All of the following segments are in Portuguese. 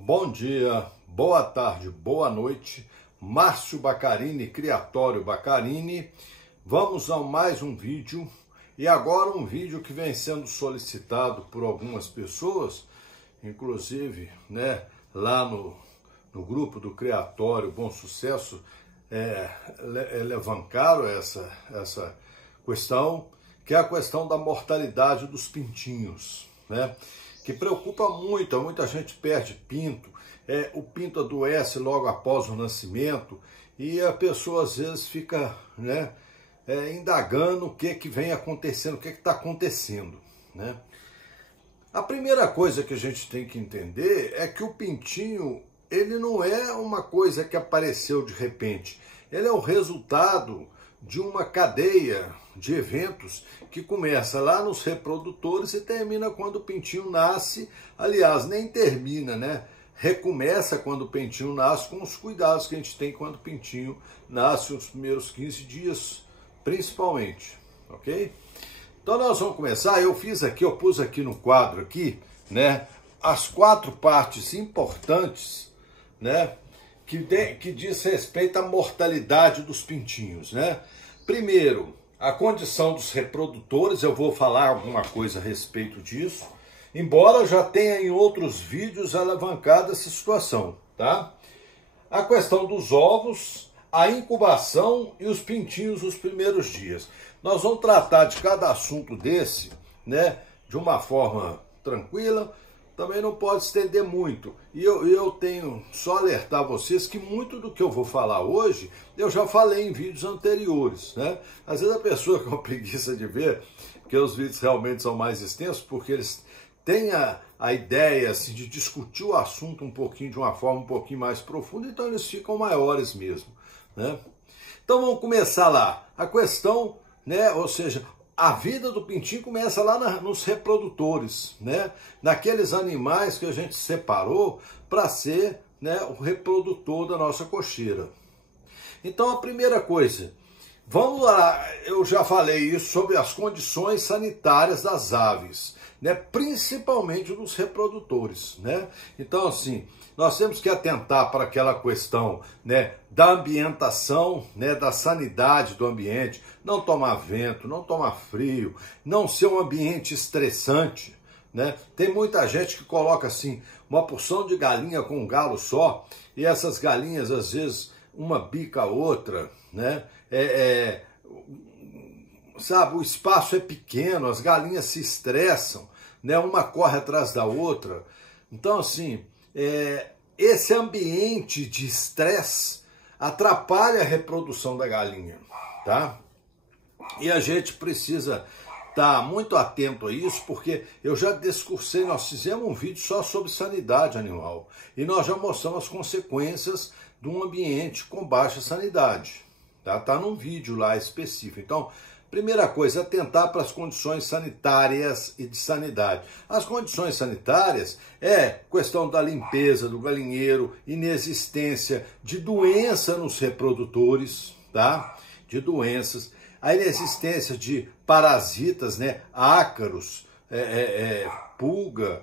Bom dia, boa tarde, boa noite. Márcio Baccarini, Criatório Baccarini. Vamos a mais um vídeo. E agora um vídeo que vem sendo solicitado por algumas pessoas, inclusive, lá no grupo do Criatório Bom Sucesso, levantaram essa questão, que é a questão da mortalidade dos pintinhos, que preocupa muito. Muita gente perde pinto, o pinto adoece logo após o nascimento e a pessoa às vezes fica indagando o que vem acontecendo, o que está acontecendo. A primeira coisa que a gente tem que entender é que o pintinho, ele não é uma coisa que apareceu de repente, ele é o resultado de uma cadeia de eventos que começa lá nos reprodutores e termina quando o pintinho nasce. Aliás, nem termina, recomeça quando o pintinho nasce, com os cuidados que a gente tem quando o pintinho nasce, os primeiros 15 dias, principalmente, ok? Então nós vamos começar. Eu pus aqui no quadro aqui, as 4 partes importantes, que diz respeito à mortalidade dos pintinhos, Primeiro, a condição dos reprodutores, eu vou falar alguma coisa a respeito disso, embora já tenha em outros vídeos alavancado essa situação, tá? A questão dos ovos, a incubação e os pintinhos nos primeiros dias. Nós vamos tratar de cada assunto desse, de uma forma tranquila. Também não pode estender muito. E eu tenho só alertar vocês que muito do que eu vou falar hoje, eu já falei em vídeos anteriores, Às vezes a pessoa com preguiça de ver, porque os vídeos realmente são mais extensos, porque eles têm a ideia assim, de discutir o assunto um pouquinho, de uma forma um pouquinho mais profunda, então eles ficam maiores mesmo, Então vamos começar lá. A questão, ou seja, a vida do pintinho começa lá nos reprodutores, naqueles animais que a gente separou para ser o reprodutor da nossa cocheira. Então a primeira coisa, vamos lá, eu já falei isso sobre as condições sanitárias das aves, principalmente dos reprodutores. Então assim, nós temos que atentar para aquela questão da ambientação, da sanidade do ambiente, não tomar vento, não tomar frio, não ser um ambiente estressante. Tem muita gente que coloca assim uma porção de galinha com um galo só, e essas galinhas às vezes uma bica a outra, sabe, o espaço é pequeno, as galinhas se estressam, uma corre atrás da outra. Então assim, esse ambiente de estresse atrapalha a reprodução da galinha, tá? E a gente precisa estar muito atento a isso, porque eu já discursei, nós fizemos um vídeo só sobre sanidade animal, e nós já mostramos as consequências de um ambiente com baixa sanidade, tá? Tá num vídeo lá específico. Então, primeira coisa, atentar para as condições sanitárias e de sanidade. As condições sanitárias é questão da limpeza do galinheiro, inexistência de doença nos reprodutores, tá? De doenças, a inexistência de parasitas, ácaros, pulga,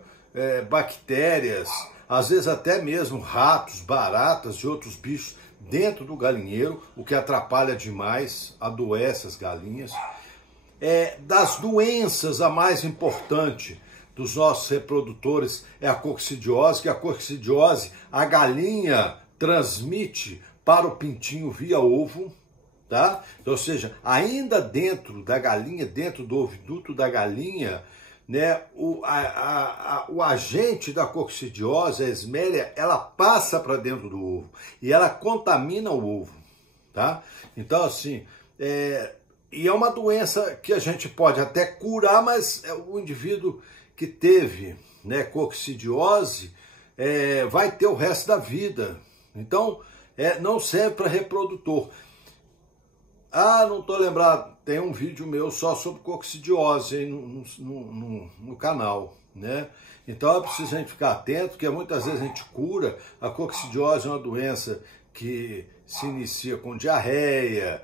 bactérias, às vezes até mesmo ratos, baratas e outros bichos dentro do galinheiro, o que atrapalha demais, adoece as galinhas. Das doenças, a mais importante dos nossos reprodutores é a coccidiose, que a coccidiose a galinha transmite para o pintinho via ovo, tá? Então, ou seja, ainda dentro da galinha, dentro do oviduto da galinha, o agente da coccidiose, a esméria, ela passa para dentro do ovo e ela contamina o ovo, tá? Então assim, e é uma doença que a gente pode até curar, mas o indivíduo que teve coccidiose vai ter o resto da vida. Então não serve para reprodutor. Ah, não estou lembrado, tem um vídeo meu só sobre coccidiose aí no canal, Então é preciso a gente ficar atento, porque muitas vezes a gente cura. A coccidiose é uma doença que se inicia com diarreia,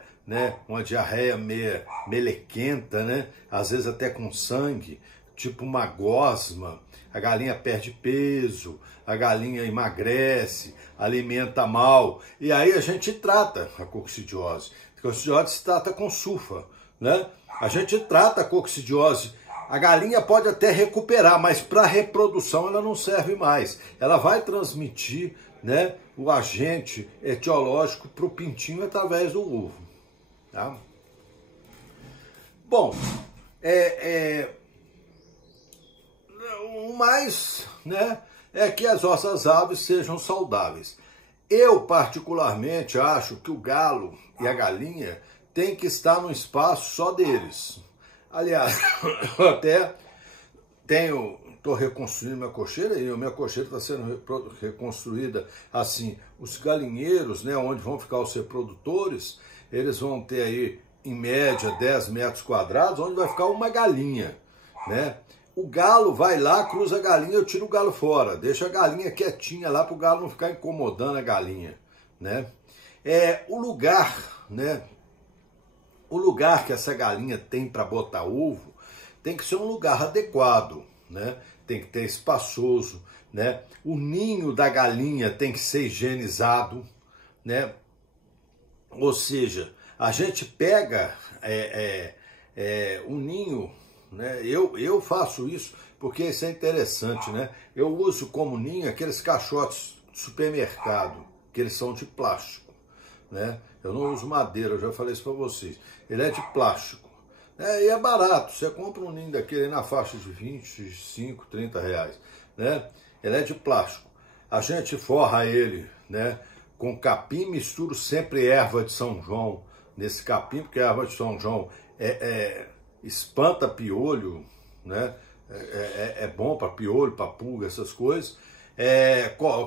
uma diarreia meio melequenta, às vezes até com sangue, tipo uma gosma, a galinha perde peso, a galinha emagrece, alimenta mal, e aí a gente trata a coccidiose. A coccidiose se trata com sulfa, né? A gente trata a coccidiose, a galinha pode até recuperar, mas para reprodução ela não serve mais. Ela vai transmitir, né, o agente etiológico para o pintinho através do ovo. Tá? Bom, o mais, né, é que as nossas aves sejam saudáveis. Eu, particularmente, acho que o galo e a galinha têm que estar no espaço só deles. Aliás, eu até estou reconstruindo minha cocheira e a minha cocheira está sendo reconstruída assim. Os galinheiros, né, onde vão ficar os reprodutores, eles vão ter aí, em média, 10 metros quadrados, onde vai ficar uma galinha, né? O galo vai lá, cruza a galinha, eu tiro o galo fora, deixa a galinha quietinha lá para o galo não ficar incomodando a galinha, né? O lugar, né? O lugar que essa galinha tem para botar ovo tem que ser um lugar adequado, né? Tem que ter espaçoso, né? O ninho da galinha tem que ser higienizado, né? Ou seja, a gente pega o ninho, né? Eu faço isso porque isso é interessante, né? Eu uso como ninho aqueles caixotes de supermercado, que eles são de plástico, né? Eu não uso madeira, eu já falei isso para vocês. Ele é de plástico, né? E é barato. Você compra um ninho daquele na faixa de 25, 30 reais, né? Ele é de plástico. A gente forra ele, né, com capim, misturo sempre erva de São João nesse capim, porque a erva de São João espanta piolho, né? É bom para piolho, para pulga, essas coisas.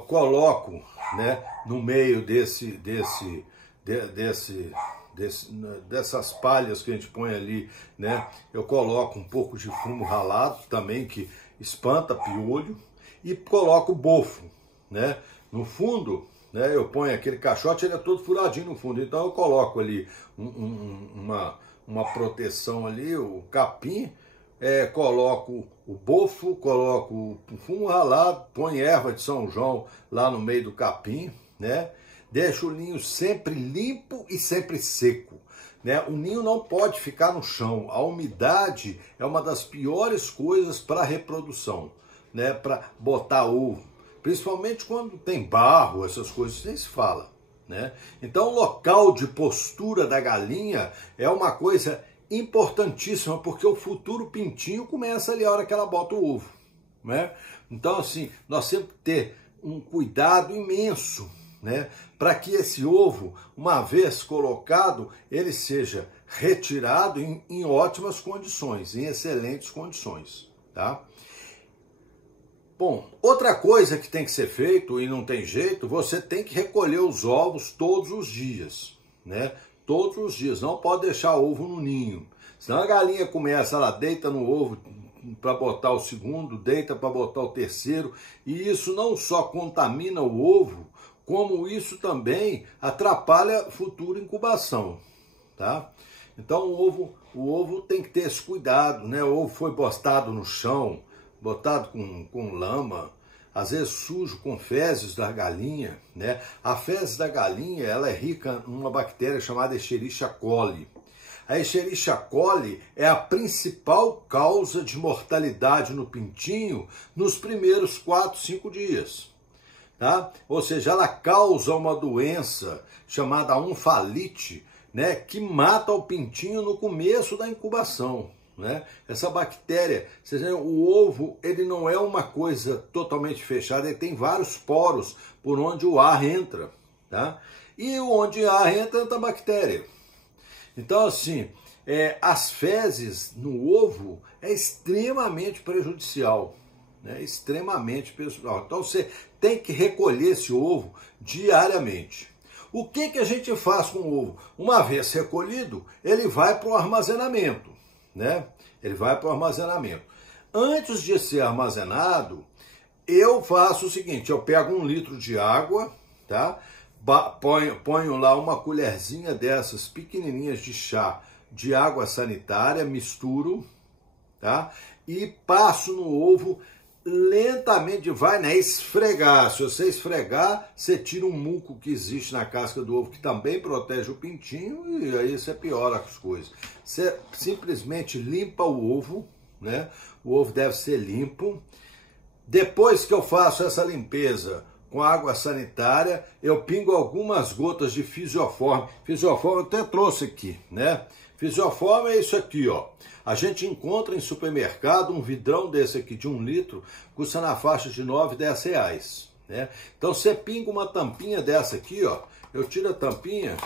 Coloco, né, no meio dessas palhas que a gente põe ali, né? Eu coloco um pouco de fumo ralado também, que espanta piolho, e coloco bofo, né? No fundo, né, eu ponho aquele caixote, ele é todo furadinho no fundo, então eu coloco ali uma proteção ali, o capim, coloco o bofo, coloco o fumo ralado, põe erva de São João lá no meio do capim, né? Deixa o ninho sempre limpo e sempre seco, né? O ninho não pode ficar no chão. A umidade é uma das piores coisas para a reprodução, né? Para botar ovo, principalmente quando tem barro, essas coisas nem se fala, né? Então o local de postura da galinha é uma coisa importantíssima, porque o futuro pintinho começa ali a hora que ela bota o ovo, né? Então assim, nós temos que ter um cuidado imenso, né, para que esse ovo, uma vez colocado, ele seja retirado em ótimas condições, em excelentes condições, tá? Bom, outra coisa que tem que ser feito, e não tem jeito, você tem que recolher os ovos todos os dias, né? Todos os dias, não pode deixar ovo no ninho, senão a galinha começa, ela deita no ovo para botar o segundo, deita para botar o terceiro, e isso não só contamina o ovo, como isso também atrapalha a futura incubação, tá? Então o ovo tem que ter esse cuidado, né? O ovo foi botado no chão, botado com lama, às vezes sujo com fezes da galinha, né? A fezes da galinha, ela é rica em uma bactéria chamada Escherichia coli. A Escherichia coli é a principal causa de mortalidade no pintinho nos primeiros 4, 5 dias. Tá? Ou seja, ela causa uma doença chamada onfalite, né, que mata o pintinho no começo da incubação, né? Essa bactéria, o ovo, ele não é uma coisa totalmente fechada, ele tem vários poros por onde o ar entra, tá? E onde o ar entra a bactéria. Então, assim, as fezes no ovo é extremamente prejudicial, né? Extremamente prejudicial. Então, você tem que recolher esse ovo diariamente. O que a gente faz com o ovo? Uma vez recolhido, ele vai para o armazenamento, né? Ele vai para o armazenamento. Antes de ser armazenado, eu faço o seguinte, eu pego 1 litro de água, tá? Ponho lá uma colherzinha dessas pequenininhas de chá de água sanitária, misturo, tá? e passo no ovo lentamente, vai, né, esfregar. Se você esfregar, você tira um muco que existe na casca do ovo, que também protege o pintinho, e aí você piora as coisas. Você simplesmente limpa o ovo, né? O ovo deve ser limpo. Depois que eu faço essa limpeza com água sanitária, eu pingo algumas gotas de Fisiofórmia. Fisiofórmia eu até trouxe aqui, né? Fisiofórmia é isso aqui, ó. A gente encontra em supermercado um vidrão desse aqui de 1 litro, custa na faixa de 9, 10 reais, né? Então você pinga uma tampinha dessa aqui, ó. Eu tiro a tampinha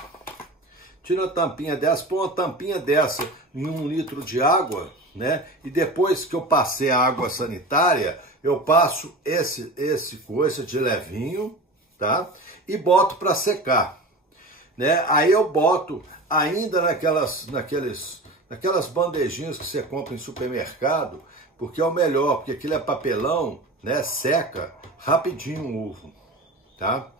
dessa, põe uma tampinha dessa em 1 litro de água, né? E depois que eu passei a água sanitária, eu passo esse coisa de levinho, tá? E boto para secar, né? Aí eu boto ainda naquelas bandejinhas que você compra em supermercado, porque é o melhor, porque aquilo é papelão, né? Seca rapidinho o ovo, tá?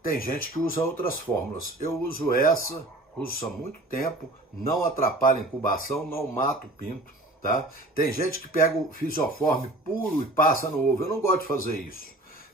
Tem gente que usa outras fórmulas. Eu uso essa, uso há muito tempo, não atrapalha a incubação, não mata o pinto, tá? Tem gente que pega o Fisiofórmia puro e passa no ovo. Eu não gosto de fazer isso,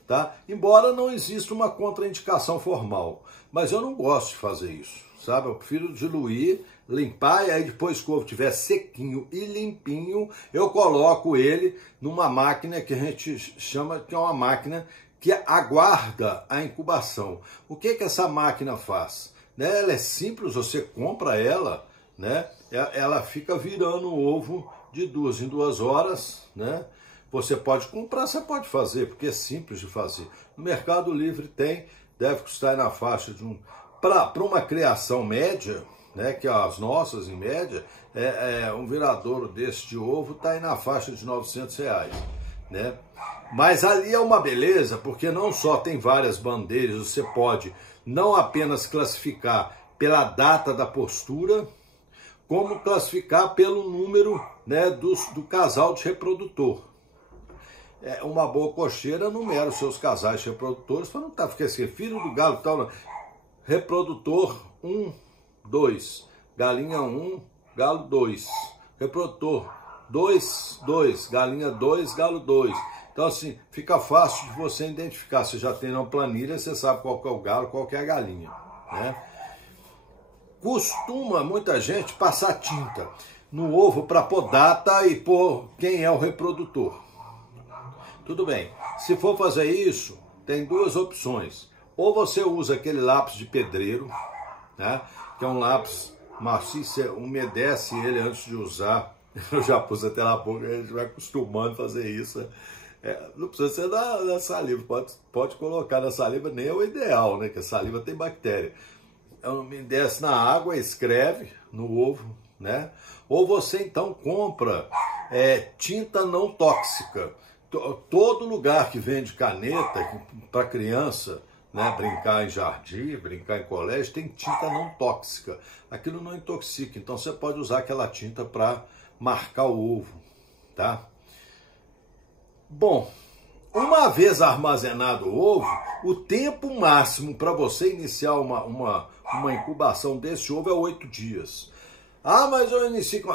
tá? Embora não exista uma contraindicação formal, mas eu não gosto de fazer isso, sabe? Eu prefiro diluir, limpar, e aí depois que o ovo estiver sequinho e limpinho, eu coloco ele numa máquina que a gente chama, que é uma máquina que aguarda a incubação. O que que essa máquina faz? Né? Ela é simples, você compra ela, né? Ela fica virando o ovo de 2 em 2 horas, né? Você pode comprar, você pode fazer, porque é simples de fazer. No Mercado Livre tem, deve custar na faixa de para uma criação média, né, que as nossas em média, um viradouro desse de ovo está aí na faixa de 900 reais, né? Mas ali é uma beleza, porque não só tem várias bandeiras, você pode não apenas classificar pela data da postura, como classificar pelo número, né, do casal de reprodutor. Uma boa cocheira numera os seus casais de reprodutores, para não estar ficando assim, filho do galo tal, reprodutor 1, 2, galinha 1, galo 2, reprodutor 2, 2, galinha 2, galo 2. Então assim, fica fácil de você identificar. Você já tem uma planilha, você sabe qual que é o galo, qual que é a galinha, né? Costuma muita gente passar tinta no ovo para pôr data e pôr quem é o reprodutor. Tudo bem, se for fazer isso, tem 2 opções. Ou você usa aquele lápis de pedreiro, né, que é um lápis macio, você umedece ele antes de usar. Eu já pus até na boca, a gente vai acostumando a fazer isso. Não precisa ser na saliva, pode colocar na saliva, nem é o ideal, né, que a saliva tem bactéria. Umedece na água, escreve no ovo, né? Ou você então compra tinta não tóxica. Todo lugar que vende caneta para criança, né, brincar em jardim, brincar em colégio, tem tinta não tóxica. Aquilo não intoxica, então você pode usar aquela tinta para marcar o ovo, tá? Bom, uma vez armazenado o ovo, o tempo máximo para você iniciar uma incubação desse ovo é 8 dias. Ah, mas eu inicio com...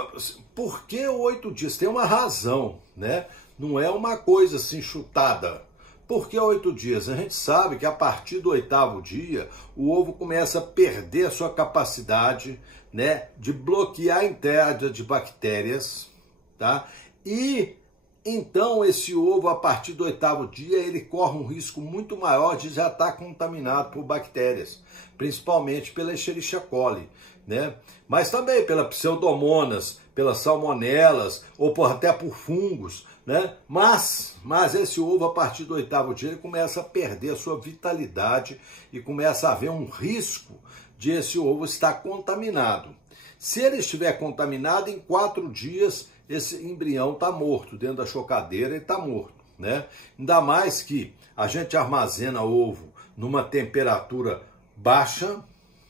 Por que 8 dias? Tem uma razão, né? Não é uma coisa assim chutada. Por que 8 dias? A gente sabe que a partir do 8º dia, o ovo começa a perder a sua capacidade, né, de bloquear a entrada de bactérias, tá? E então esse ovo, a partir do 8º dia, ele corre um risco muito maior de já estar contaminado por bactérias, principalmente pela Escherichia coli, né? Mas também pela Pseudomonas, pelas salmonelas, ou até por fungos, né? Mas esse ovo, a partir do 8º dia, ele começa a perder a sua vitalidade e começa a haver um risco de esse ovo estar contaminado. Se ele estiver contaminado, em 4 dias, esse embrião está morto, dentro da chocadeira ele está morto, né? Ainda mais que a gente armazena ovo numa temperatura baixa,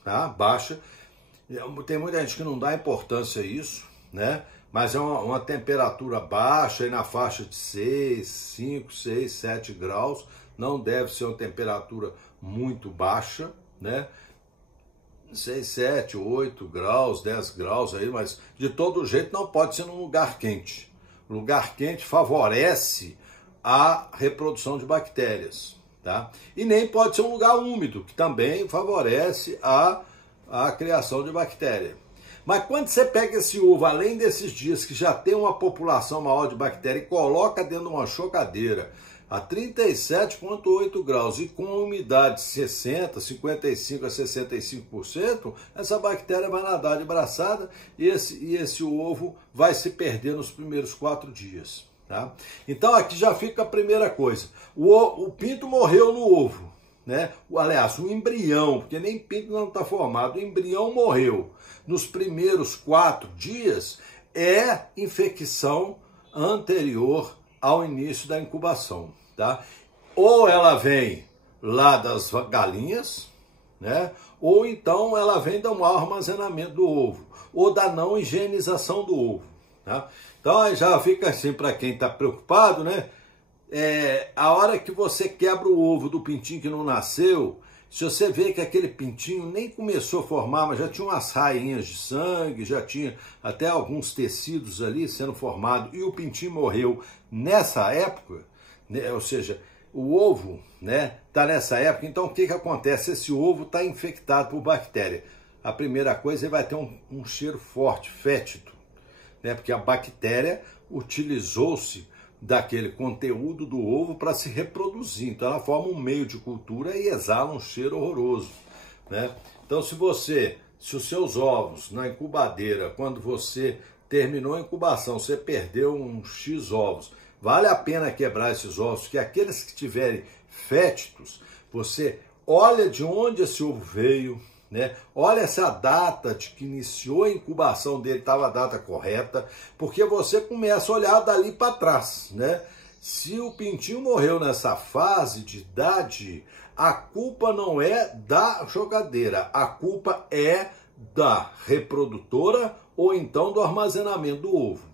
tá? Baixa. Tem muita gente que não dá importância a isso, né? Mas é uma temperatura baixa, aí na faixa de 6, 5, 6, 7 graus. Não deve ser uma temperatura muito baixa, né? 6, 7, 8 graus, 10 graus aí, mas de todo jeito não pode ser num lugar quente. Lugar quente favorece a reprodução de bactérias, tá? E nem pode ser um lugar úmido, que também favorece a criação de bactéria. Mas quando você pega esse ovo, além desses dias que já tem uma população maior de bactéria e coloca dentro de uma chocadeira a 37,8 graus e com umidade de 60, 55 a 65%, essa bactéria vai nadar de braçada e esse ovo vai se perder nos primeiros 4 dias. Tá? Então aqui já fica a primeira coisa. O pinto morreu no ovo, né? Aliás, o embrião, porque nem pinto não está formado, o embrião morreu. Nos primeiros 4 dias é infecção anterior ao início da incubação. Tá? Ou ela vem lá das galinhas, né? Ou então ela vem do mau armazenamento do ovo, ou da não higienização do ovo. Tá? Então aí já fica assim para quem está preocupado, né? A hora que você quebra o ovo do pintinho que não nasceu, se você vê que aquele pintinho nem começou a formar, mas já tinha umas rainhas de sangue, já tinha até alguns tecidos ali sendo formados, e o pintinho morreu nessa época, né? Ou seja, o ovo, né, tá nessa época, então o que acontece? Esse ovo está infectado por bactéria. A primeira coisa, ele vai ter um cheiro forte, fétido, né? Porque a bactéria utilizou-se daquele conteúdo do ovo para se reproduzir. Então ela forma um meio de cultura e exala um cheiro horroroso, né? Então se os seus ovos na incubadeira, quando você terminou a incubação, você perdeu uns X ovos, vale a pena quebrar esses ovos, que aqueles que tiverem fétidos, você olha de onde esse ovo veio, né? Olha se a data de que iniciou a incubação dele estava a data correta, porque você começa a olhar dali para trás, né? Se o pintinho morreu nessa fase de idade, a culpa não é da jogadeira, a culpa é da reprodutora ou então do armazenamento do ovo,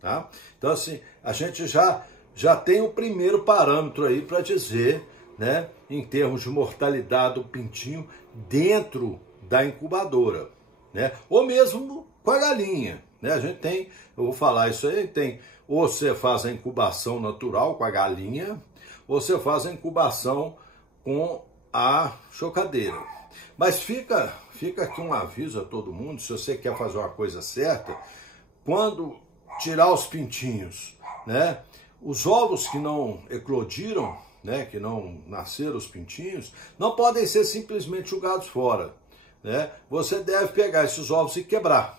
tá? Então assim, a gente já tem o primeiro parâmetro aí para dizer, né, em termos de mortalidade do pintinho dentro da incubadora, né? Ou mesmo com a galinha, né? A gente tem, eu vou falar isso aí, tem, ou você faz a incubação natural com a galinha, ou você faz a incubação com a chocadeira. Mas fica aqui um aviso a todo mundo, se você quer fazer uma coisa certa, quando tirar os pintinhos, né? Os ovos que não eclodiram, né, que não nasceram os pintinhos, não podem ser simplesmente jogados fora, né? Você deve pegar esses ovos e quebrar.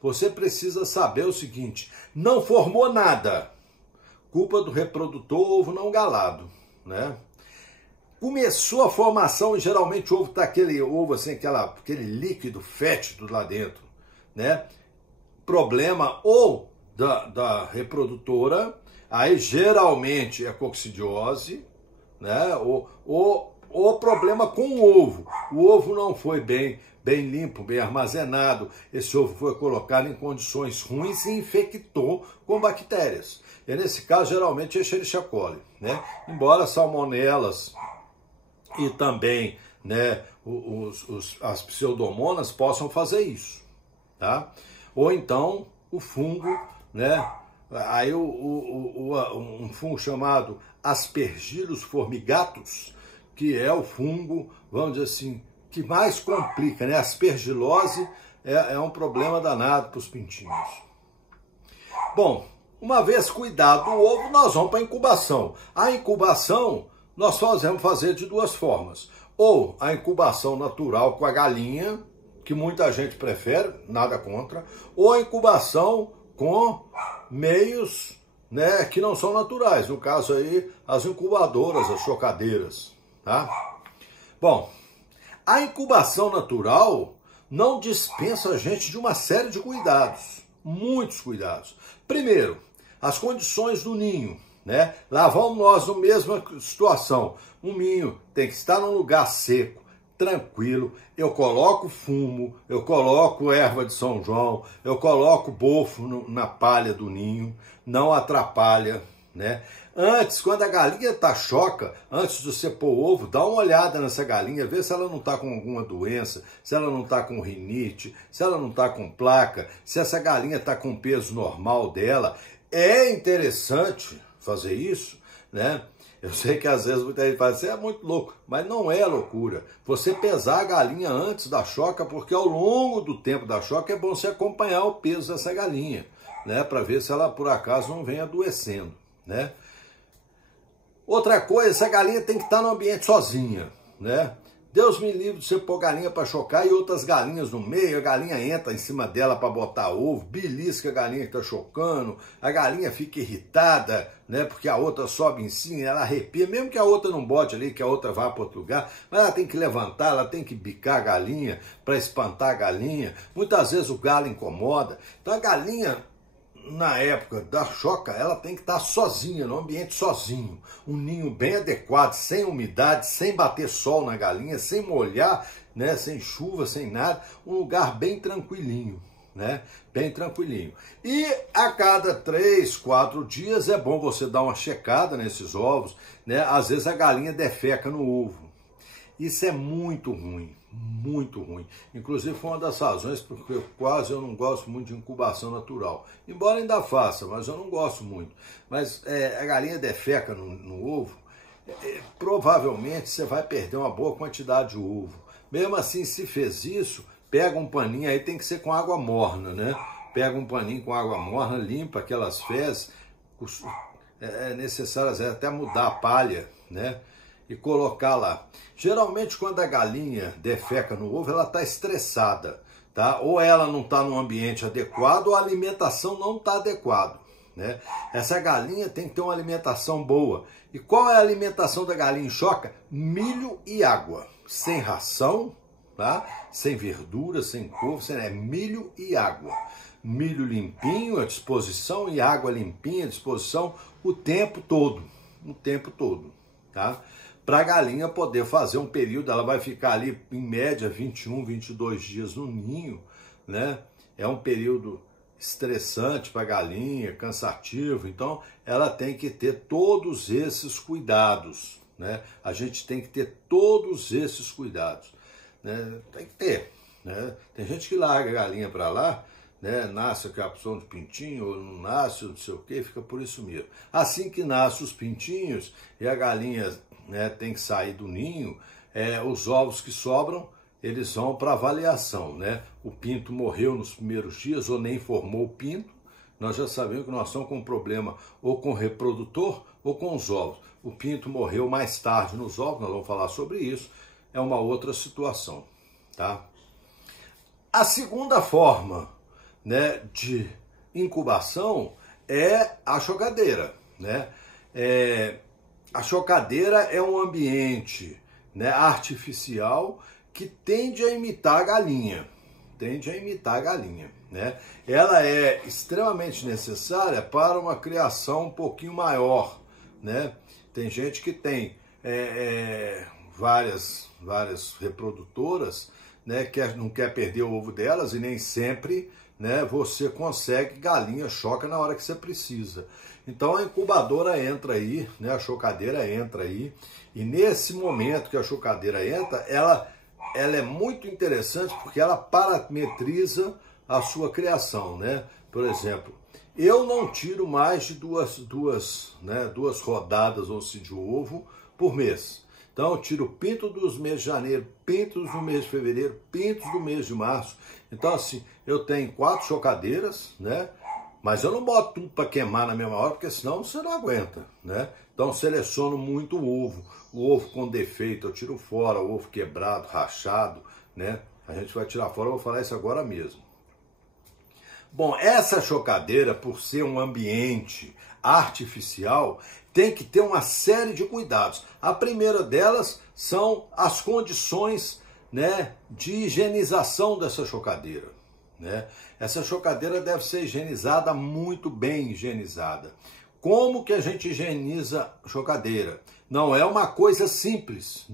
Você precisa saber o seguinte: não formou nada, culpa do reprodutor ovo não galado, né? Começou a formação, e geralmente o ovo está aquele ovo assim, aquele líquido fétido lá dentro, né? Problema ou da reprodutora, aí geralmente é coccidiose, né? Ou problema com o ovo não foi bem limpo, bem armazenado, esse ovo foi colocado em condições ruins e infectou com bactérias. E nesse caso, geralmente, é Escherichia coli, né? Embora salmonelas e também, né, as pseudomonas possam fazer isso, tá? Ou então o fungo, né? Aí um fungo chamado Aspergillus formigatus, que é o fungo, vamos dizer assim, que mais complica, né? A aspergilose é um problema danado para os pintinhos. Bom, uma vez cuidado do ovo, nós vamos para a incubação. A incubação nós podemos fazer de duas formas. Ou a incubação natural com a galinha, que muita gente prefere, nada contra, ou a incubação com meios, né, que não são naturais, no caso aí as incubadoras, as chocadeiras, tá? Bom, a incubação natural não dispensa a gente de uma série de cuidados, muitos cuidados. Primeiro, as condições do ninho, né? Lá vamos nós na mesma situação. Um ninho tem que estar num lugar seco, tranquilo. Eu coloco fumo, eu coloco erva de São João, eu coloco bofo na palha do ninho, não atrapalha, né? Antes, quando a galinha tá choca, antes de você pôr o ovo, dá uma olhada nessa galinha, vê se ela não tá com alguma doença, se ela não tá com rinite, se ela não tá com placa, se essa galinha tá com o peso normal dela. É interessante fazer isso, né? Eu sei que às vezes muita gente fala assim, é muito louco, mas não é loucura. Você pesar a galinha antes da choca, porque ao longo do tempo da choca é bom você acompanhar o peso dessa galinha, né? Para ver se ela por acaso não vem adoecendo, né? Outra coisa, essa galinha tem que estar no ambiente sozinha, né? Deus me livre de você pôr galinha para chocar e outras galinhas no meio, a galinha entra em cima dela para botar ovo, belisca a galinha que está chocando, a galinha fica irritada, né? Porque a outra sobe em cima, ela arrepia, mesmo que a outra não bote ali, que a outra vá para outro lugar, mas ela tem que levantar, ela tem que bicar a galinha para espantar a galinha. Muitas vezes o galo incomoda. Então a galinha, na época da choca, ela tem que estar sozinha, no ambiente sozinho. Um ninho bem adequado, sem umidade, sem bater sol na galinha, sem molhar, né, sem chuva, sem nada. Um lugar bem tranquilinho, né? Bem tranquilinho. E a cada 3, 4 dias é bom você dar uma checada nesses ovos, né? Às vezes a galinha defeca no ovo. Isso é muito ruim, muito ruim. Inclusive foi uma das razões porque eu não gosto muito de incubação natural. Embora ainda faça, mas eu não gosto muito. Mas a galinha defeca no ovo, provavelmente você vai perder uma boa quantidade de ovo. Mesmo assim, se fez isso, pega um paninho, aí tem que ser com água morna, né? Pega um paninho com água morna, limpa aquelas fezes, é necessário até mudar a palha, né? E colocar lá. Geralmente quando a galinha defeca no ovo, ela está estressada, tá? Ou ela não está num ambiente adequado, ou a alimentação não está adequada, né? Essa galinha tem que ter uma alimentação boa. E qual é a alimentação da galinha em choca? Milho e água, sem ração, tá? Sem verdura, sem couve, milho e água. Milho limpinho à disposição e água limpinha à disposição o tempo todo, tá? Para a galinha poder fazer um período, ela vai ficar ali em média 21, 22 dias no ninho, né? É um período estressante para a galinha, cansativo, então ela tem que ter todos esses cuidados, né? A gente tem que ter todos esses cuidados, né? Tem que ter, né? Tem gente que larga a galinha para lá, né? Nasce a opção de pintinho, ou não nasce, ou não sei o que, fica por isso mesmo. Assim que nascem os pintinhos e a galinha, né, tem que sair do ninho, os ovos que sobram, eles vão para avaliação, né? O pinto morreu nos primeiros dias ou nem formou o pinto, nós já sabemos que nós estamos com um problema ou com o reprodutor ou com os ovos. O pinto morreu mais tarde nos ovos, nós vamos falar sobre isso, é uma outra situação, tá? A segunda forma, né, de incubação é a chocadeira, né? A chocadeira é um ambiente, né, artificial que tende a imitar a galinha, né? Ela é extremamente necessária para uma criação um pouquinho maior, né? Tem gente que tem várias reprodutoras, né, não quer perder o ovo delas e nem sempre, né, você consegue galinha choca na hora que você precisa. Então a incubadora entra aí, né, a chocadeira entra aí, e nesse momento que a chocadeira entra, ela é muito interessante porque ela parametriza a sua criação, né? Por exemplo, eu não tiro mais de duas rodadas ou se de ovo por mês. Então eu tiro pinto dos meses de janeiro, pintos do mês de fevereiro, pintos do mês de março. Então assim, eu tenho 4 chocadeiras, né? Mas eu não boto tudo para queimar na mesma hora, porque senão você não aguenta, né? Então seleciono muito o ovo com defeito eu tiro fora, o ovo quebrado, rachado, né? A gente vai tirar fora, eu vou falar isso agora mesmo. Bom, essa chocadeira, por ser um ambiente artificial, tem que ter uma série de cuidados. A primeira delas são as condições, né, de higienização dessa chocadeira, né? Essa chocadeira deve ser higienizada, muito bem higienizada. Como que a gente higieniza a chocadeira? Não é uma coisa simples,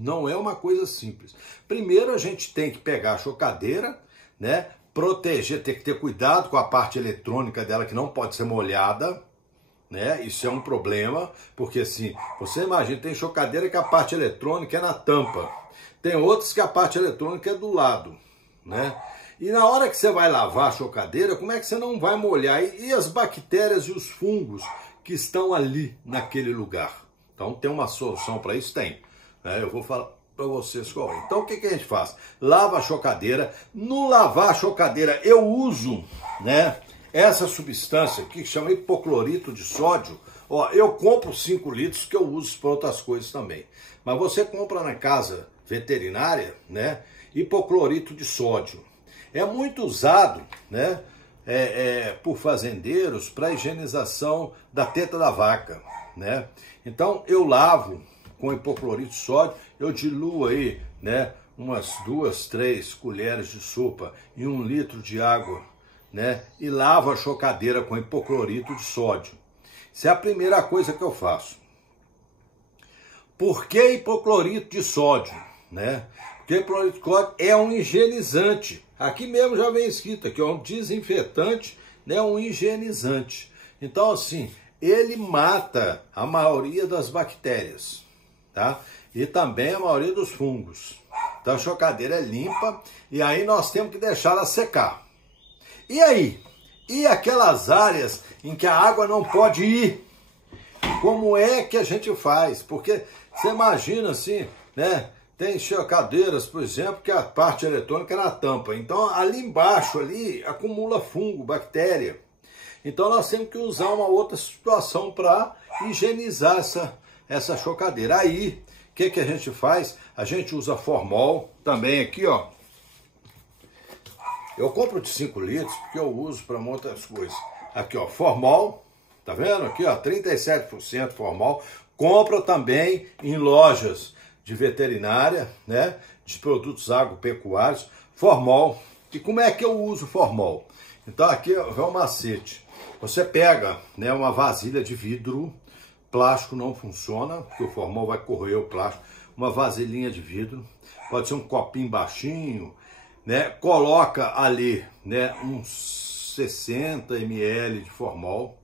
Primeiro a gente tem que pegar a chocadeira, né, proteger, tem que ter cuidado com a parte eletrônica dela, que não pode ser molhada, né? Isso é um problema, porque assim, você imagina, tem chocadeira que a parte eletrônica é na tampa, tem outras que a parte eletrônica é do lado, né? E na hora que você vai lavar a chocadeira, como é que você não vai molhar? E as bactérias e os fungos que estão ali naquele lugar? Então tem uma solução para isso? Tem. Né? Eu vou falar para vocês qual é. Então o que a gente faz? Lava a chocadeira. No lavar a chocadeira eu uso, né, essa substância aqui que chama hipoclorito de sódio. Ó, eu compro 5 litros que eu uso para outras coisas também. Mas você compra na casa veterinária, né, hipoclorito de sódio. É muito usado, né, por fazendeiros para higienização da teta da vaca, né? Então eu lavo com hipoclorito de sódio, eu diluo aí, né, umas 2, 3 colheres de sopa em 1 litro de água, né, e lavo a chocadeira com hipoclorito de sódio. Isso é a primeira coisa que eu faço. Por que hipoclorito de sódio, né? Porque hipoclorito de sódio é um higienizante. Aqui mesmo já vem escrito aqui, é um desinfetante, né, um higienizante. Então, assim, ele mata a maioria das bactérias, tá? E também a maioria dos fungos. Então a chocadeira é limpa e aí nós temos que deixar ela secar. E aí? E aquelas áreas em que a água não pode ir? Como é que a gente faz? Porque você imagina assim, né? Tem chocadeiras, por exemplo, que a parte eletrônica é na tampa. Então, ali embaixo, ali, acumula fungo, bactéria. Então, nós temos que usar uma outra situação para higienizar essa chocadeira. Aí, o que a gente faz? A gente usa formol, também aqui, ó. Eu compro de 5 litros, porque eu uso para muitas coisas. Aqui, ó, formol, tá vendo? Aqui, ó, 37% formol. Compro também em lojas de veterinária, né, de produtos agropecuários, formol. E como é que eu uso formol? Então aqui é um macete. Você pega, né, uma vasilha de vidro, plástico não funciona, porque o formol vai corroer o plástico. Uma vasilhinha de vidro, pode ser um copinho baixinho, né, coloca ali, né, uns 60 ml de formol.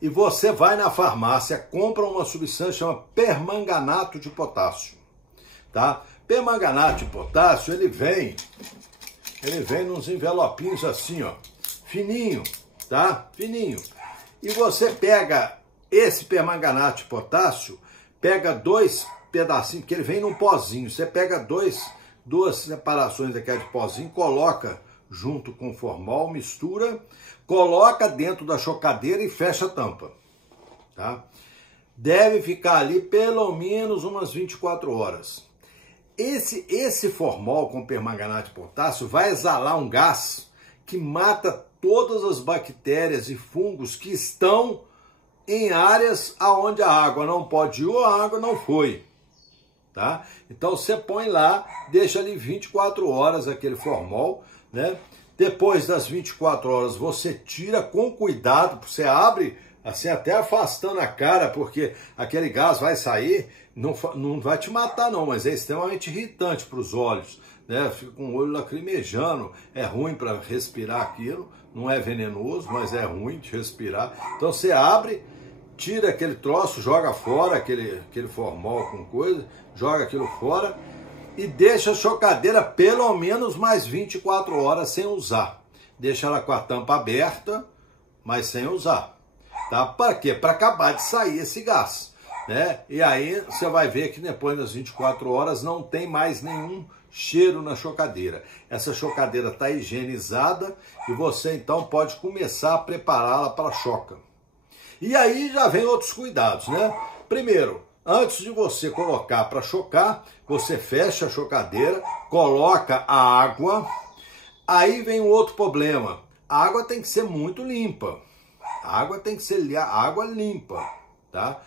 E você vai na farmácia, compra uma substância chamada permanganato de potássio. Tá? Permanganato de potássio, ele vem nos envelopinhos assim, ó, fininho, tá? Fininho. E você pega esse permanganato de potássio, pega 2 pedacinhos, que ele vem num pozinho. Você pega duas separações daquela de pozinho, coloca junto com o formol, mistura, coloca dentro da chocadeira e fecha a tampa, tá? Deve ficar ali pelo menos umas 24 horas. Esse formol com permanganato de potássio vai exalar um gás que mata todas as bactérias e fungos que estão em áreas aonde a água não pode ir ou a água não foi, tá? Então você põe lá, deixa ali 24 horas aquele formol, né? Depois das 24 horas você tira com cuidado, você abre assim até afastando a cara, porque aquele gás vai sair, não vai te matar não, mas é extremamente irritante para os olhos, né? Fica com o olho lacrimejando, é ruim para respirar aquilo, não é venenoso, mas é ruim de respirar. Então você abre, tira aquele troço, joga fora aquele formol com coisa, joga aquilo fora e deixa a chocadeira pelo menos mais 24 horas sem usar. Deixa ela com a tampa aberta, mas sem usar. Tá? Para quê? Para acabar de sair esse gás, né? E aí você vai ver que depois das 24 horas não tem mais nenhum cheiro na chocadeira. Essa chocadeira está higienizada e você então pode começar a prepará-la para a choca. E aí já vem outros cuidados, né? Primeiro, antes de você colocar para chocar, você fecha a chocadeira, coloca a água. Aí vem um outro problema. A água tem que ser muito limpa. A água tem que ser água limpa, tá?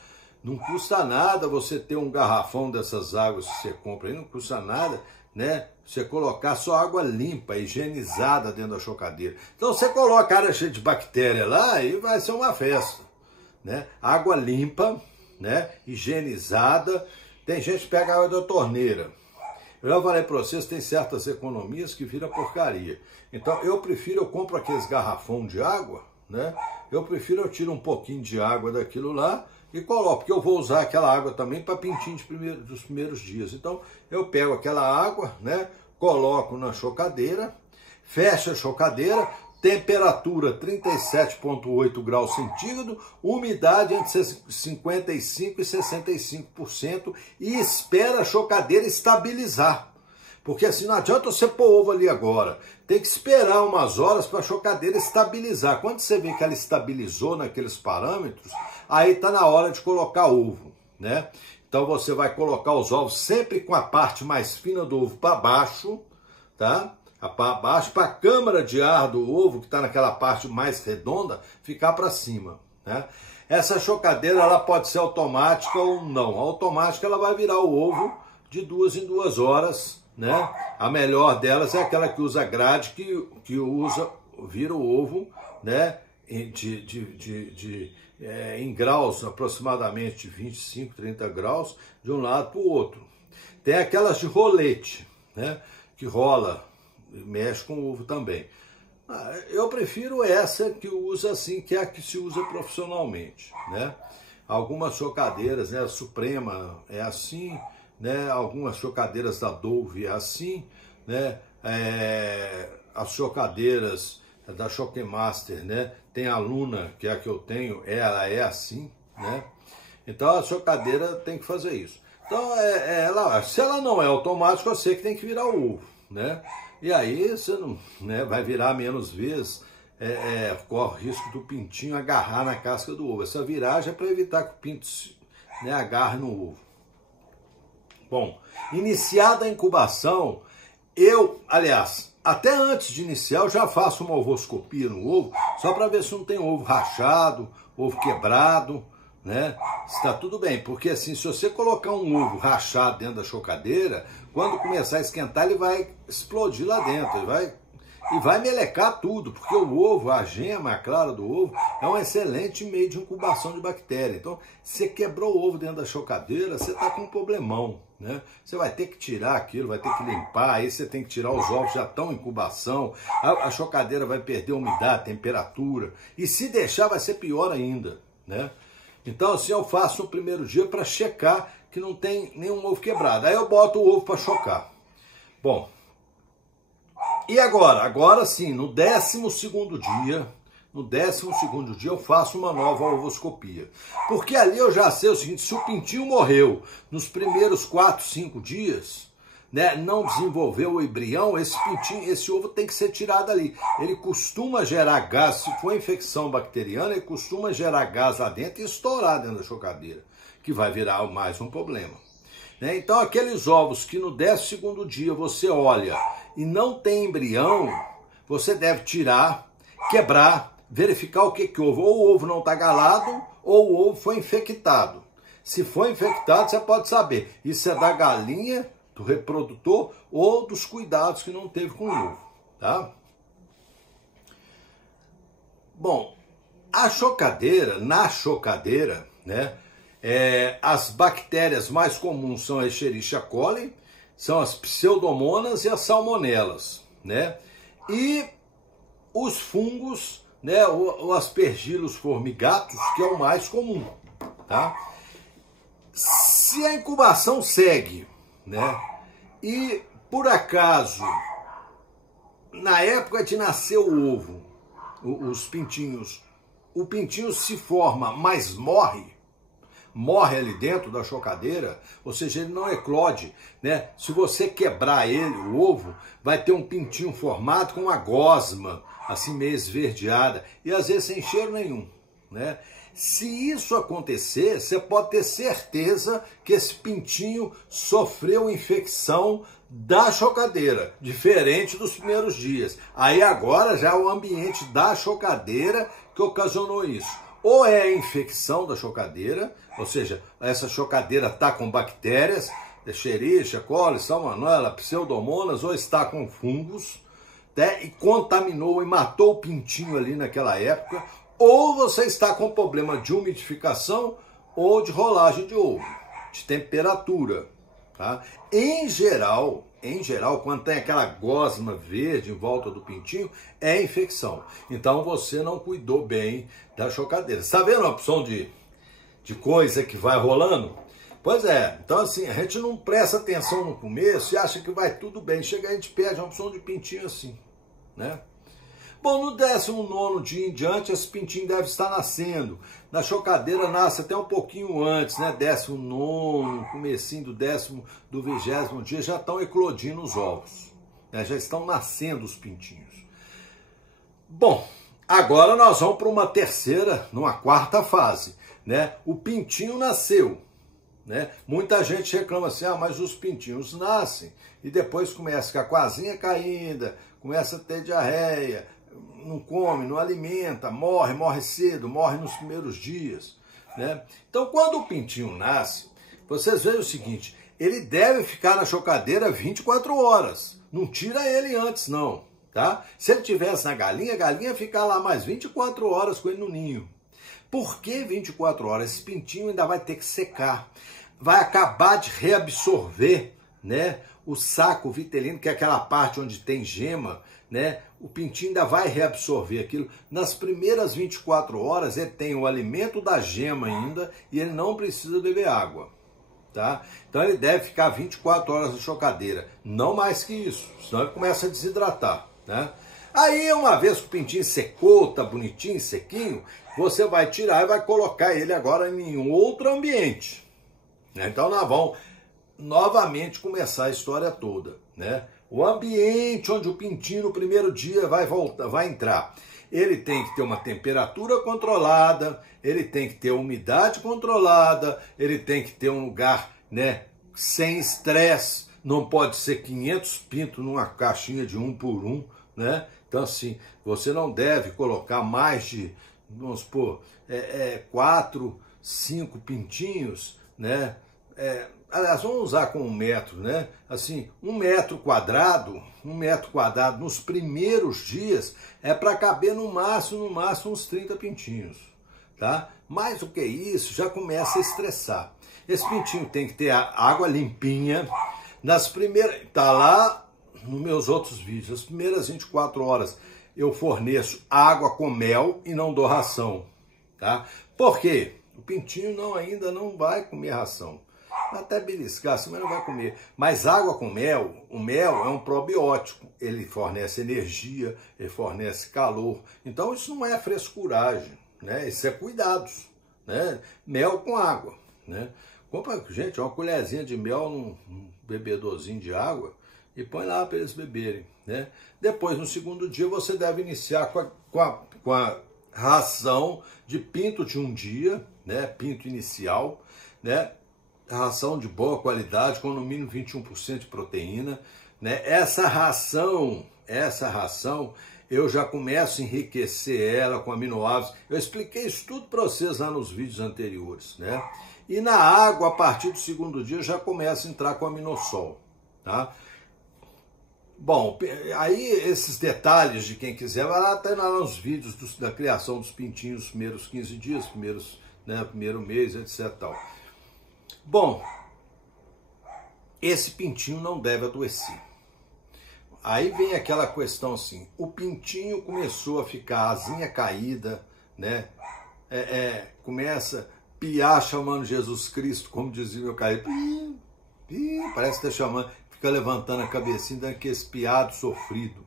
Não custa nada você ter um garrafão dessas águas que você compra aí, não custa nada, né? Você colocar só água limpa, higienizada dentro da chocadeira. Então você coloca a área cheia de bactéria lá e vai ser uma festa, né? Água limpa, né? Higienizada. Tem gente que pega a água da torneira. Eu já falei para vocês, tem certas economias que viram porcaria. Então eu compro aqueles garrafão de água, né? eu prefiro eu tiro um pouquinho de água daquilo lá e coloco, porque eu vou usar aquela água também para pintinho dos primeiros dias. Então eu pego aquela água, né, coloco na chocadeira, fecho a chocadeira, temperatura 37,8 graus centígrados, umidade entre 55% e 65% e espera a chocadeira estabilizar. Porque assim não adianta você pôr ovo ali agora, tem que esperar umas horas para a chocadeira estabilizar. Quando você vê que ela estabilizou naqueles parâmetros, aí está na hora de colocar ovo, né? Então você vai colocar os ovos sempre com a parte mais fina do ovo para baixo, tá? Para baixo, para a câmara de ar do ovo, que está naquela parte mais redonda, ficar para cima, né? Essa chocadeira ela pode ser automática ou não. A automática ela vai virar o ovo de 2 em 2 horas, né? A melhor delas é aquela que usa grade, que vira o ovo, né? Em graus, aproximadamente 25, 30 graus, de um lado para o outro. Tem aquelas de rolete, né? Que rola, mexe com o ovo também. Eu prefiro essa que usa assim, que é a que se usa profissionalmente, né? Algumas chocadeiras, né? A Suprema é assim, né? Algumas chocadeiras da Dove é assim, né? As chocadeiras da Choquemaster, né? Tem a Luna, que é a que eu tenho, ela é assim, né? Então a chocadeira tem que fazer isso. Então se ela não é automática, eu sei que tem que virar o ovo, né? E aí você não, né, vai virar menos vezes, corre o risco do pintinho agarrar na casca do ovo. Essa viragem é para evitar que o pinto, né, agarre no ovo. Bom, iniciada a incubação, aliás, até antes de iniciar, eu já faço uma ovoscopia no ovo, só para ver se não tem ovo rachado, ovo quebrado, né? Está tudo bem, porque assim, se você colocar um ovo rachado dentro da chocadeira, quando começar a esquentar, ele vai explodir lá dentro, e vai melecar tudo, porque o ovo, a gema, a clara do ovo, é um excelente meio de incubação de bactéria. Então, se você quebrou o ovo dentro da chocadeira, você está com um problemão, né? Você vai ter que tirar aquilo, vai ter que limpar, aí você tem que tirar os ovos, já estão em incubação, a chocadeira vai perder a umidade, a temperatura, e se deixar vai ser pior ainda, né? Então, assim, eu faço no primeiro dia para checar que não tem nenhum ovo quebrado. Aí eu boto o ovo para chocar. Bom, e agora? Agora sim, no 12º dia eu faço uma nova ovoscopia. Porque ali eu já sei o seguinte, se o pintinho morreu nos primeiros 4, 5 dias, né, não desenvolveu o embrião, esse ovo tem que ser tirado ali. Ele costuma gerar gás, se for infecção bacteriana, ele costuma gerar gás lá dentro e estourar dentro da chocadeira, que vai virar mais um problema. Né? Então aqueles ovos que no 12º dia você olha e não tem embrião, você deve tirar, quebrar, verificar o que houve. Ou o ovo não está galado, ou o ovo foi infectado. Se for infectado, você pode saber, isso é da galinha, do reprodutor ou dos cuidados que não teve com o ovo, tá? Bom, na chocadeira, né, as bactérias mais comuns são a Escherichia coli, são as pseudomonas e as salmonelas, né? E os fungos, né, o Aspergillus formigatus, que é o mais comum, tá? Se a incubação segue, né? E por acaso, na época de nascer o ovo, os pintinhos, o pintinho se forma, mas morre ali dentro da chocadeira, ou seja, ele não eclode, né? Se você quebrar ele, o ovo, vai ter um pintinho formado com uma gosma, assim meio esverdeada, e às vezes sem cheiro nenhum, né? Se isso acontecer, você pode ter certeza que esse pintinho sofreu infecção da chocadeira, diferente dos primeiros dias. Aí agora já é o ambiente da chocadeira que ocasionou isso. Ou é a infecção da chocadeira, ou seja, essa chocadeira está com bactérias, Escherichia coli, salmonella, pseudomonas, ou está com fungos, né, e contaminou e matou o pintinho ali naquela época, ou você está com problema de umidificação ou de rolagem de ovo, de temperatura, tá? Em geral, quando tem aquela gosma verde em volta do pintinho, é infecção. Então você não cuidou bem da chocadeira. Está vendo a opção de coisa que vai rolando? Pois é, então assim, a gente não presta atenção no começo e acha que vai tudo bem. Chega, a gente perde uma opção de pintinho assim, né? Bom, no 19º dia em diante, esse pintinho deve estar nascendo. Na chocadeira nasce até um pouquinho antes, né? 19º, comecinho do 20º dia, já estão eclodindo os ovos, né? Já estão nascendo os pintinhos. Bom, agora nós vamos para uma quarta fase, né? O pintinho nasceu, né? Muita gente reclama assim, mas os pintinhos nascem e depois começa com a asinha caída, começa a ter diarreia, não come, não alimenta, morre cedo, morre nos primeiros dias, né? Então, quando o pintinho nasce, vocês vejam o seguinte, ele deve ficar na chocadeira 24 horas, não tira ele antes não, tá? Se ele estivesse na galinha, a galinha fica lá mais 24 horas com ele no ninho. Por que 24 horas? Esse pintinho ainda vai ter que secar, vai acabar de reabsorver, né, o saco vitelino, que é aquela parte onde tem gema, né? O pintinho ainda vai reabsorver aquilo. Nas primeiras 24 horas ele tem o alimento da gema ainda e ele não precisa beber água, tá? Então ele deve ficar 24 horas na chocadeira, não mais que isso, senão ele começa a desidratar, né? Aí uma vez que o pintinho secou, tá bonitinho, sequinho, você vai tirar e vai colocar ele agora em um outro ambiente, né? Então nós vamos novamente começar a história toda, né? O ambiente onde o pintinho no primeiro dia vai entrar. Ele tem que ter uma temperatura controlada, ele tem que ter umidade controlada, ele tem que ter um lugar, né, sem estresse. Não pode ser 500 pintos numa caixinha de 1 por 1, né? Então assim, você não deve colocar mais de, vamos supor, 4, 5 pintinhos, né? Aliás, vamos usar com 1 metro, né? Assim, 1 metro quadrado nos primeiros dias é para caber no máximo uns 30 pintinhos, tá? Mais do que isso, já começa a estressar. Esse pintinho tem que ter a água limpinha. Nas primeiras, tá lá nos meus outros vídeos, as primeiras 24 horas eu forneço água com mel e não dou ração, tá? Por quê? O pintinho ainda não vai comer ração. Até beliscar, assim, mas não vai comer. Mas água com mel, o mel é um probiótico. Ele fornece energia, ele fornece calor. Então isso não é frescuragem, né? Isso é cuidados, né? Mel com água, né? Compra, gente, uma colherzinha de mel num bebedorzinho de água e põe lá para eles beberem, né? Depois, no segundo dia, você deve iniciar com a ração de pinto de um dia, né? Pinto inicial, né? Ração de boa qualidade, com no mínimo 21% de proteína, né? Essa ração, eu já começo a enriquecer ela com aminoácidos. Eu expliquei isso tudo para vocês lá nos vídeos anteriores, né? E na água, a partir do segundo dia, já começa a entrar com aminossol, tá? Bom, aí esses detalhes de quem quiser, vai lá até nos vídeos da criação dos pintinhos, os primeiros 15 dias, primeiro mês, etc. Tal. Bom, esse pintinho não deve adoecer. Aí vem aquela questão assim, o pintinho começou a ficar asinha caída, né? Começa a piar chamando Jesus Cristo, como dizia meu cara, parece que está chamando, fica levantando a cabecinha, dando aquele piado sofrido.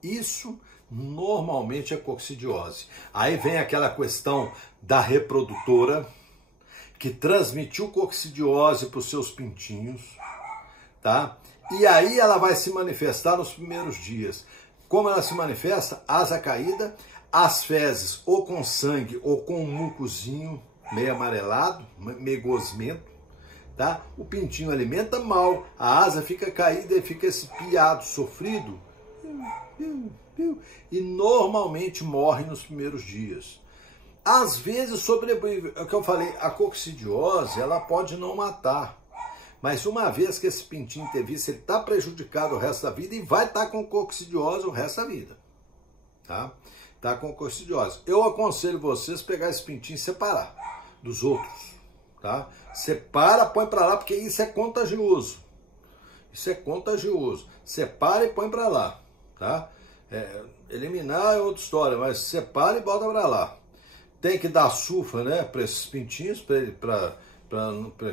Isso normalmente é coccidiose. Aí vem aquela questão da reprodutora, que transmitiu coccidiose para os seus pintinhos, tá? E aí ela vai se manifestar nos primeiros dias. Como ela se manifesta? Asa caída, as fezes ou com sangue ou com um mucozinho meio amarelado, meio gosmento, tá? O pintinho alimenta mal, a asa fica caída e fica esse piado sofrido e normalmente morre nos primeiros dias. Às vezes sobrevive, é o que eu falei, a coccidiose ela pode não matar, mas uma vez que esse pintinho teve isso, ele está prejudicado o resto da vida e vai estar com coccidiose o resto da vida, tá? Tá com coccidiose. Eu aconselho vocês pegar esse pintinho e separar dos outros, tá? Separa, põe para lá, porque isso é contagioso. Isso é contagioso. Separa e põe para lá, tá? Eliminar é outra história, mas separa e bota para lá. Tem que dar sulfa, né, para esses pintinhos, para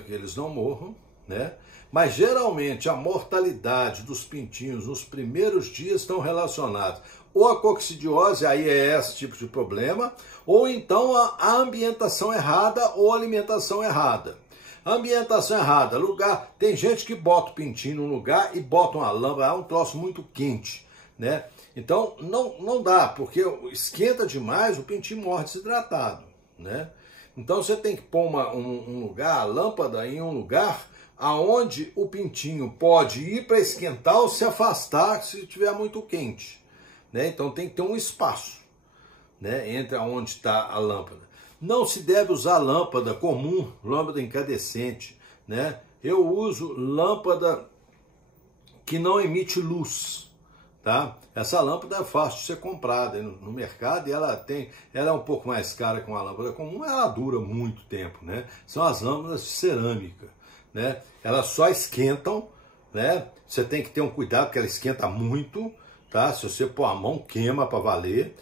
que eles não morram, né? Mas geralmente a mortalidade dos pintinhos nos primeiros dias estão relacionados ou a coccidiose, aí é esse tipo de problema, ou então a ambientação errada ou alimentação errada. Ambientação errada, lugar, tem gente que bota o pintinho num lugar e bota uma lâmpada, é um troço muito quente, né? Então não dá, porque esquenta demais, o pintinho morre desidratado, né? Então você tem que pôr um lugar, a lâmpada em um lugar aonde o pintinho pode ir para esquentar ou se afastar se estiver muito quente, né? Então tem que ter um espaço, né, entre onde está a lâmpada. Não se deve usar lâmpada comum, lâmpada incandescente, né? Eu uso lâmpada que não emite luz, tá? Essa lâmpada é fácil de ser comprada no mercado e ela é um pouco mais cara que uma lâmpada comum, ela dura muito tempo, né? São as lâmpadas de cerâmica, né? Elas só esquentam, né? Você tem que ter um cuidado porque ela esquenta muito, tá? Se você pôr a mão, queima para valer.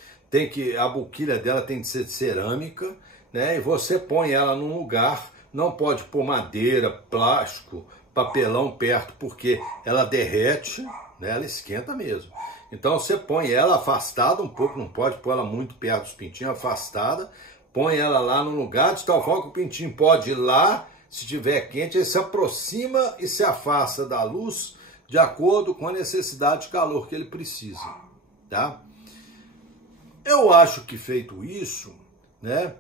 A boquilha dela tem que ser de cerâmica, né? E você põe ela num lugar, não pode pôr madeira, plástico, papelão perto, porque ela derrete, né? Ela esquenta mesmo. Então você põe ela afastada um pouco, não pode pôr ela muito perto dos pintinhos, afastada, põe ela lá num lugar, de tal forma que o pintinho pode ir lá, se estiver quente, ele se aproxima e se afasta da luz de acordo com a necessidade de calor que ele precisa, tá? Eu acho que feito isso, né?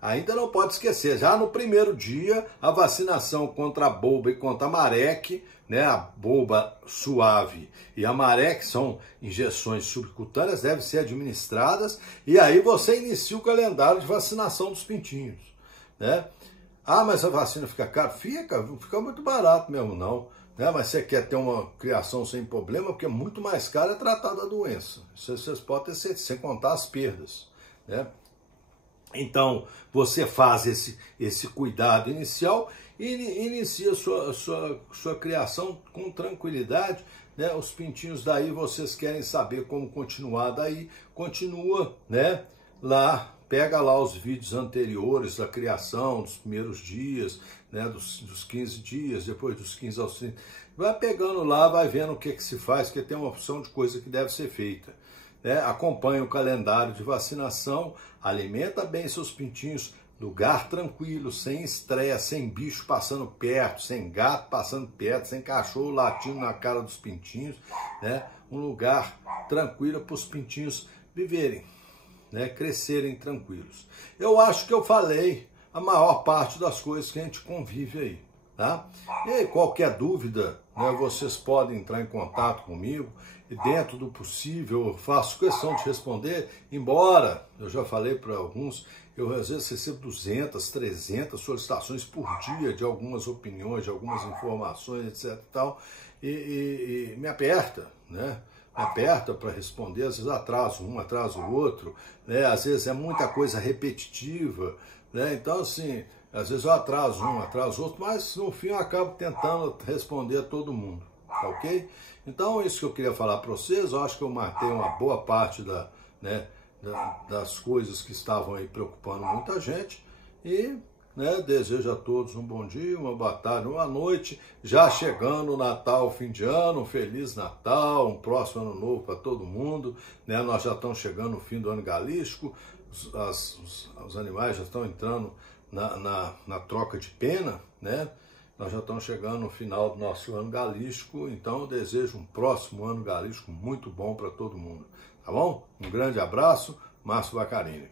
Ainda não pode esquecer, já no primeiro dia, a vacinação contra a bolba e contra a mareque, né? A bolba suave e a mareque são injeções subcutâneas, devem ser administradas, e aí você inicia o calendário de vacinação dos pintinhos, né? Mas a vacina fica cara? Fica muito barato mesmo não. Né? Mas você quer ter uma criação sem problema, porque é muito mais caro é tratar da doença. Isso vocês podem ter certeza, sem contar as perdas, né? Então, você faz esse cuidado inicial e inicia sua criação com tranquilidade, né? Os pintinhos daí, vocês querem saber como continuar daí, continua, né? Lá, pega lá os vídeos anteriores da criação, dos primeiros dias, né, dos 15 dias, depois dos 15 aos 30. Vai pegando lá, vai vendo o que se faz, porque tem uma opção de coisa que deve ser feita, né? Acompanha o calendário de vacinação, alimenta bem seus pintinhos, lugar tranquilo, sem estresse, sem bicho passando perto, sem gato passando perto, sem cachorro latindo na cara dos pintinhos, né? Um lugar tranquilo para os pintinhos viverem, né, crescerem tranquilos. Eu acho que eu falei a maior parte das coisas que a gente convive aí, tá? E aí, qualquer dúvida, né, vocês podem entrar em contato comigo e dentro do possível eu faço questão de responder, embora eu já falei para alguns, eu às vezes recebo 200, 300 solicitações por dia de algumas opiniões, de algumas informações, etc. E me aperta, né? Aperta para responder, às vezes atraso um, atraso o outro, né? Às vezes é muita coisa repetitiva, né? Então, assim, às vezes eu atraso um, atraso outro, mas no fim eu acabo tentando responder a todo mundo, tá ok? Então, isso que eu queria falar para vocês, eu acho que eu matei uma boa parte das coisas que estavam aí preocupando muita gente e, né, desejo a todos um bom dia, uma boa tarde, uma noite, já chegando o Natal, fim de ano, um Feliz Natal, um próximo Ano Novo para todo mundo, né? Nós já estamos chegando no fim do ano galístico, os animais já estão entrando na troca de pena, né? Nós já estamos chegando no final do nosso ano galístico, então eu desejo um próximo ano galístico muito bom para todo mundo, tá bom? Um grande abraço, Márcio Baccarini.